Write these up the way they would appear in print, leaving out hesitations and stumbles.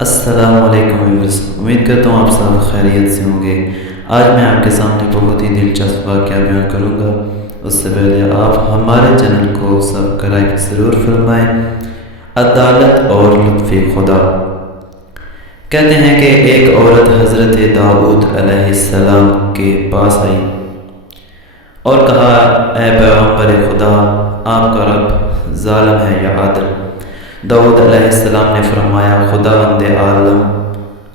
السلام علیکم ویورز، امید کرتا ہوں آپ سب خیریت سے ہوں گے۔ آج میں آپ کے سامنے بہت ہی دلچسپ واقعہ بیان کروں گا۔ اس سے پہلے آپ ہمارے چینل کو سبسکرائب ضرور فرمائیں۔ عدالت اور لطف خدا۔ کہتے ہیں کہ ایک عورت حضرت داؤد علیہ السلام کے پاس آئی اور کہا، اے پیغمبر خدا، آپ کا رب ظالم ہے یا عادل؟ داؤد علیہ السلام نے فرمایا، خداوند عالم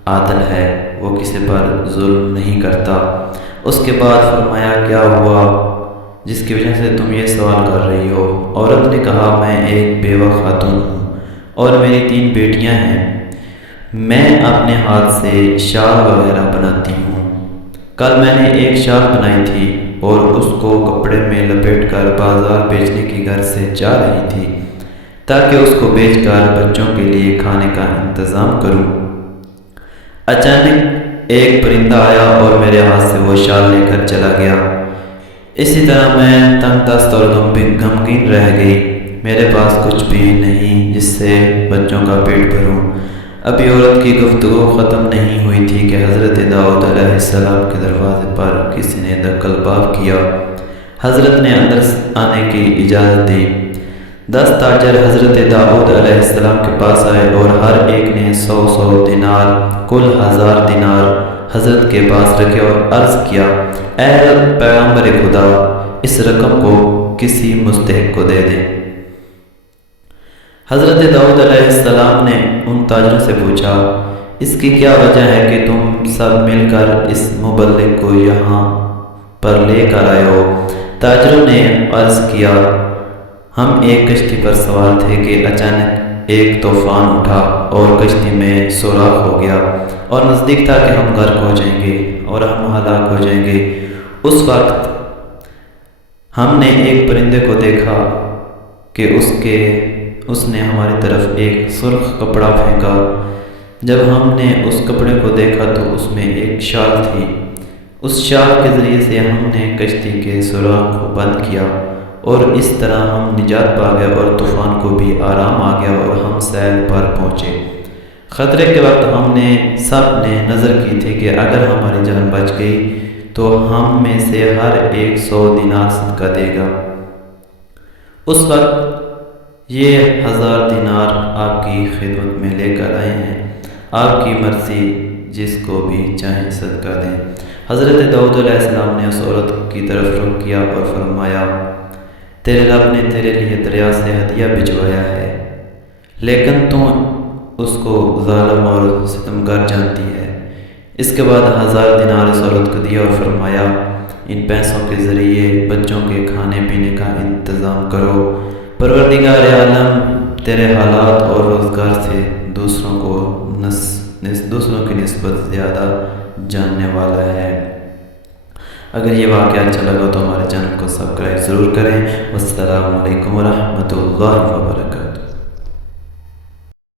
عادل ہے، وہ کسی پر ظلم نہیں کرتا۔ اس کے بعد فرمایا، کیا ہوا جس کی وجہ سے تم یہ سوال کر رہی ہو؟ عورت نے کہا، میں ایک بیوہ خاتون ہوں اور میری 3 بیٹیاں ہیں۔ میں اپنے ہاتھ سے شال وغیرہ بناتی ہوں۔ کل میں نے ایک شال بنائی تھی اور اس کو کپڑے میں لپیٹ کر بازار بیچنے کی گھر سے جا رہی تھی تاکہ اس کو بیچ کر بچوں کے لیے کھانے کا انتظام کروں۔ اچانک ایک پرندہ آیا اور میرے ہاتھ سے وہ شال لے کر چلا گیا۔ اسی طرح میں تنگ دست اور غمگین رہ گئی۔ میرے پاس کچھ بھی نہیں جس سے بچوں کا پیٹ بھروں۔ ابھی عورت کی گفتگو ختم نہیں ہوئی تھی کہ حضرت داؤد علیہ السلام کے دروازے پر کسی نے دقل باب کیا۔ حضرت نے اندر آنے کی اجازت دی۔ 10 تاجر حضرت داؤد علیہ السلام کے پاس آئے اور ہر ایک نے 100 دینار، کل 1000 دینار حضرت کے پاس رکھے اور عرض کیا، اے پیغمبر خدا، اس رقم کو کسی مستحق کو دے دیں۔ حضرت داؤد علیہ السلام نے ان تاجروں سے پوچھا، اس کی کیا وجہ ہے کہ تم سب مل کر اس مبلغ کو یہاں پر لے کر آئے ہو؟ تاجروں نے عرض کیا، ہم ایک کشتی پر سوار تھے کہ اچانک ایک طوفان اٹھا اور کشتی میں سوراخ ہو گیا اور نزدیک تھا کہ ہم غرق ہو جائیں گے اور ہم ہلاک ہو جائیں گے۔ اس وقت ہم نے ایک پرندے کو دیکھا کہ اس نے ہماری طرف ایک سرخ کپڑا پھینکا۔ جب ہم نے اس کپڑے کو دیکھا تو اس میں ایک شال تھی۔ اس شال کے ذریعے سے ہم نے کشتی کے سوراخ کو بند کیا اور اس طرح ہم نجات پا گئے اور طوفان کو بھی آرام آ گیا اور ہم سیل پر پہنچے۔ خطرے کے وقت ہم نے سب نے نظر کی تھی کہ اگر ہماری جان بچ گئی تو ہم میں سے ہر ایک 100 دینار صدقہ دے گا۔ اس وقت یہ 1000 دینار آپ کی خدمت میں لے کر آئے ہیں، آپ کی مرضی، جس کو بھی چاہیں صدقہ دیں۔ حضرت داؤد علیہ السلام نے اس عورت کی طرف رخ کیا اور فرمایا، تیرے رب نے تیرے لیے دریا سے ہدیہ بھجوایا ہے، لیکن تو اس کو ظالم اور ستمگر جانتی ہے۔ اس کے بعد 1000 دینار اس عورت کو دیا اور فرمایا، ان پیسوں کے ذریعے بچوں کے کھانے پینے کا انتظام کرو۔ پروردگار عالم تیرے حالات اور روزگار سے دوسروں کی نسبت زیادہ جاننے والا ہے۔ اگر یہ واقعہ اچھا لگا تو ہمارے چینل کو سبسکرائب ضرور کریں۔ والسلام علیکم ورحمۃ اللہ وبرکاتہ۔